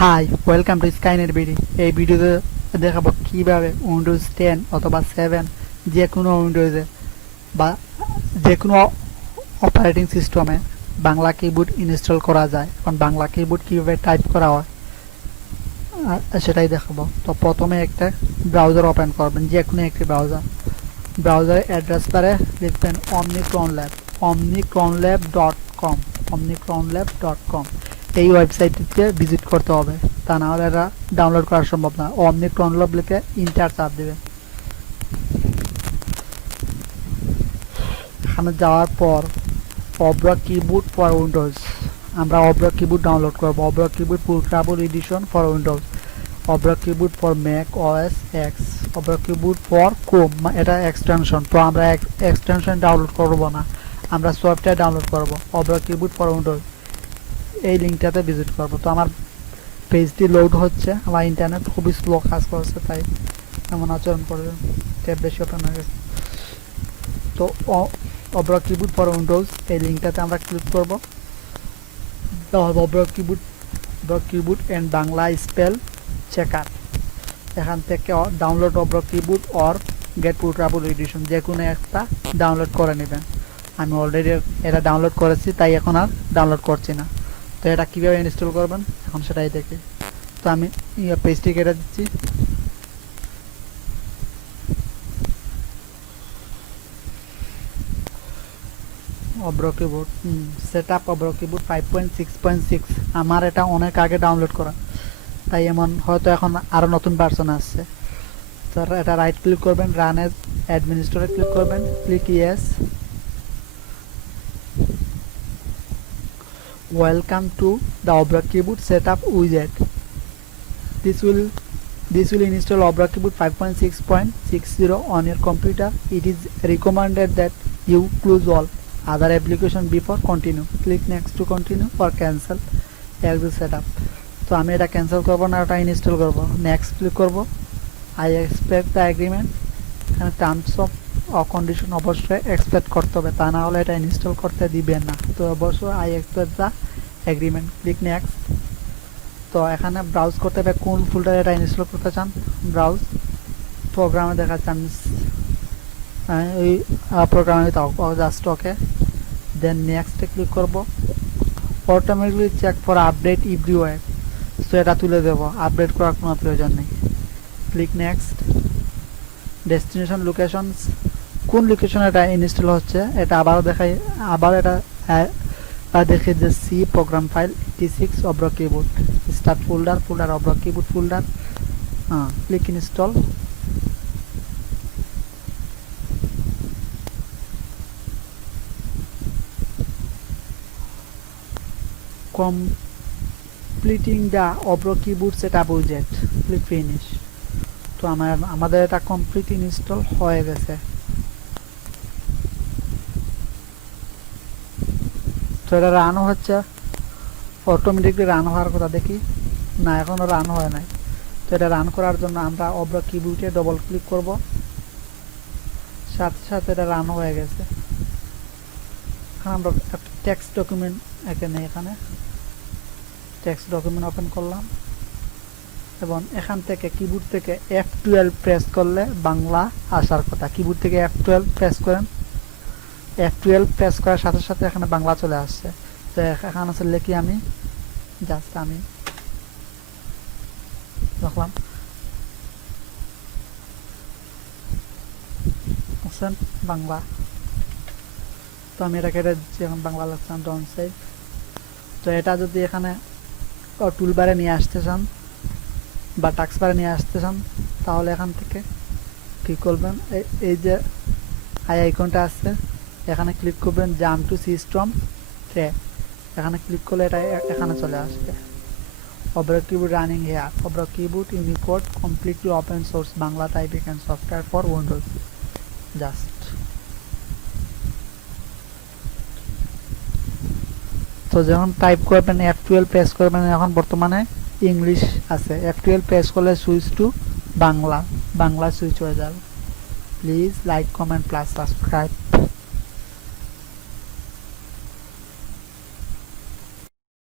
High, welcome to SkyNetBD। এই ভিডিওতে দেখাবো কিভাবে উইন্ডোজ 10 অথবা 7 যে কোনো উইন্ডোজে বা যে কোনো অপারেটিং সিস্টেমে বাংলা কিবোর্ড ইনস্টল করা যায়। এখন বাংলা কিবোর্ড কীভাবে টাইপ করা হয় সেটাই দেখাবো। তো প্রথমে একটা ব্রাউজার ওপেন করবেন, যে কোনো একটি ব্রাউজারের অ্যাড্রেস বারে লিখবেন omnicronlab.com। এই ওয়েবসাইটটিতে ভিজিট করতে হবে, তা না হলে এরা ডাউনলোড করা সম্ভব না। omnicronlab লিখে ইন্টার চাপ দেবেন। এখানে যাওয়ার পর Avrokeybord ফর উইন্ডোজ, আমরা Avrokeybord ডাউনলোড করব। Avrokeybord portable edition for Windows, Avrokeybord for Mac OS X, Avrokeybord for Chrome. এটা এক্সটেনশন, তো আমরা এক্সটেনশন ডাউনলোড করব না, আমরা সফটওয়্যার ডাউনলোড করব। Avrokeybord ফর উইন্ডোজ এই লিঙ্কটাতে ভিজিট করব। তো আমার পেজটি লোড হচ্ছে, আমার ইন্টারনেট খুবই স্লো কাজ করছে, তাই এমন আচরণ করবে, ট্যাব বেশি ওপেন হয়ে গেছে। তো Avrokeybord ফর উইন্ডোজ এই লিঙ্কটাতে আমরা ক্লিক করব। Avrokeybord and Bangla spell checker, এখান থেকে download Avrokeybord or get portable edition যে কোনো একটা ডাউনলোড করে নেবেন। আমি অলরেডি এটা ডাউনলোড করেছি, তাই এখন আর ডাউনলোড করছি না। তো এটা কীভাবে ইনস্টল করবেন এখন সেটাই দেখি। তো আমি পেজটি কেটে দিচ্ছি। Avrokeybord সেটআপ Avrokeybord 5.6.6 আমার এটা অনেক আগে ডাউনলোড করা, তাই এমন হয়তো এখন আরও নতুন ভার্সন আসছে। তো এটা রাইট ক্লিক করবেন, রান এজ অ্যাডমিনিস্ট্রেটর ক্লিক করবেন, click yes. Welcome to the Avrokeybord setup widget. This will install Avrokeybord 5.6.60 on your computer. It is recommended that you close all other applications before continue. Click next to continue or cancel exit setup. তো আমি এটা cancel করব না, এটা install করব। Next click করব। I expect the agreement, এখানে terms of condition অবশ্যই এক্সপেক্ট করতে হবে, তা না হলে এটা ইনস্টল করতে দিবেন না। তো অবশ্যই I expect the agreement, click next. তো এখানে ব্রাউজ করতে হবে কোন ফোল্ডারে এটা ইনস্টল করতে চান। ব্রাউজ প্রোগ্রামে দেখাচ্ছি আমি ওই প্রোগ্রামে জাস্ট ওকে, দেন নেক্সটে ক্লিক করব। Automatically check for update everywhere, so এটা তুলে দেব, আপডেট করার কোনো প্রয়োজন নেই। Click next. ডেস্টিনেশন লোকেশনস, কোন লোকেশনে এটা ইনস্টল হচ্ছে এটা আবারও দেখাই, আবার এটা দেখে যে C program file 86 Avrokeybord start folder Avrokeybord folder, click install. completing the Avrokeybord setup widget, click finish। তো আমাদের এটা কমপ্লিট ইনস্টল হয়ে গেছে। তো এটা রানও হচ্ছে, অটোমেটিকলি রান হওয়ার কথা, দেখি না এখনও রান হয় নাই। তো এটা রান করার জন্য আমরা Avrokeybord-এ ডবল ক্লিক করব, সাথে সাথে এটা রান হয়ে গেছে। এখন আমরা একটা টেক্সট ডকুমেন্ট এখানে টেক্সট ডকুমেন্ট ওপেন করলাম এবং এখান থেকে কিবোর্ড থেকে F12 প্রেস করলে বাংলা আসার কথা। কিবোর্ড থেকে F12 প্রেস করেন, F12 প্রেস করার সাথে সাথে এখানে বাংলা চলে আসছে। তো এখানে আছে লিখি আমি জাস্ট আমি লিখলাম বাংলা। তো আমি এটা কেটে দিচ্ছি, এখন বাংলা লিখলাম ডন সেভ। তো এটা যদি এখানে টুলবারে নিয়ে আসতে চান বা টাস্কবারে নিয়ে আসতে চান, তাহলে এখান থেকে কী করবেন, এই যে আইকনটা আছে এখানে ক্লিক করবেন, জাম্প টু সিস্টেম ট্রে, এখানে ক্লিক করলে এটা এখানে চলে আসবে। Avrokeybord running here, Avrokeybord Unicode completely open source Bangla typing and software for Windows. Just তো যখন টাইপ করবেন F12 প্রেস করবেন, এখন বর্তমানে ইংলিশ আছে, F12 প্রেস করলে সুইচ টু বাংলা সুইচ হয়ে যাবে। Please like comment plus subscribe.